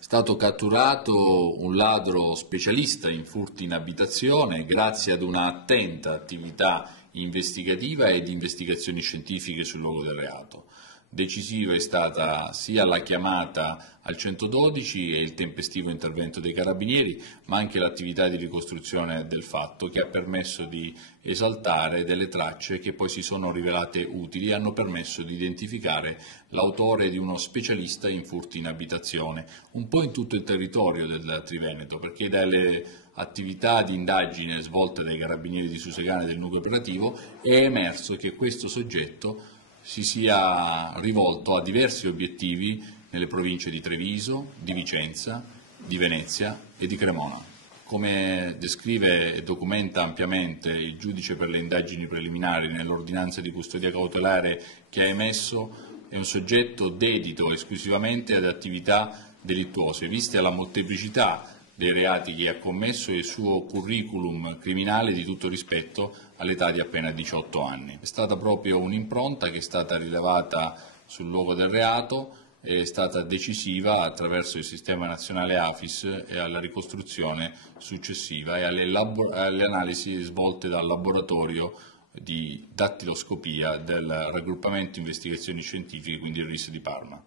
È stato catturato un ladro specialista in furti in abitazione grazie ad una attenta attività investigativa e di investigazioni scientifiche sul luogo del reato. Decisiva è stata sia la chiamata al 112 e il tempestivo intervento dei carabinieri, ma anche l'attività di ricostruzione del fatto che ha permesso di esaltare delle tracce che poi si sono rivelate utili e hanno permesso di identificare l'autore di uno specialista in furti in abitazione, un po' in tutto il territorio del Triveneto, perché dalle attività di indagine svolte dai carabinieri di Susegana e del nucleo operativo è emerso che questo soggetto si sia rivolto a diversi obiettivi nelle province di Treviso, di Vicenza, di Venezia e di Cremona. Come descrive e documenta ampiamente il giudice per le indagini preliminari nell'ordinanza di custodia cautelare che ha emesso, è un soggetto dedito esclusivamente ad attività delittuose, viste la molteplicità dei reati che ha commesso e il suo curriculum criminale di tutto rispetto all'età di appena 18 anni. È stata proprio un'impronta che è stata rilevata sul luogo del reato, è stata decisiva attraverso il sistema nazionale AFIS e alla ricostruzione successiva e alle analisi svolte dal laboratorio di dattiloscopia del raggruppamento investigazioni scientifiche, quindi il RIS di Parma.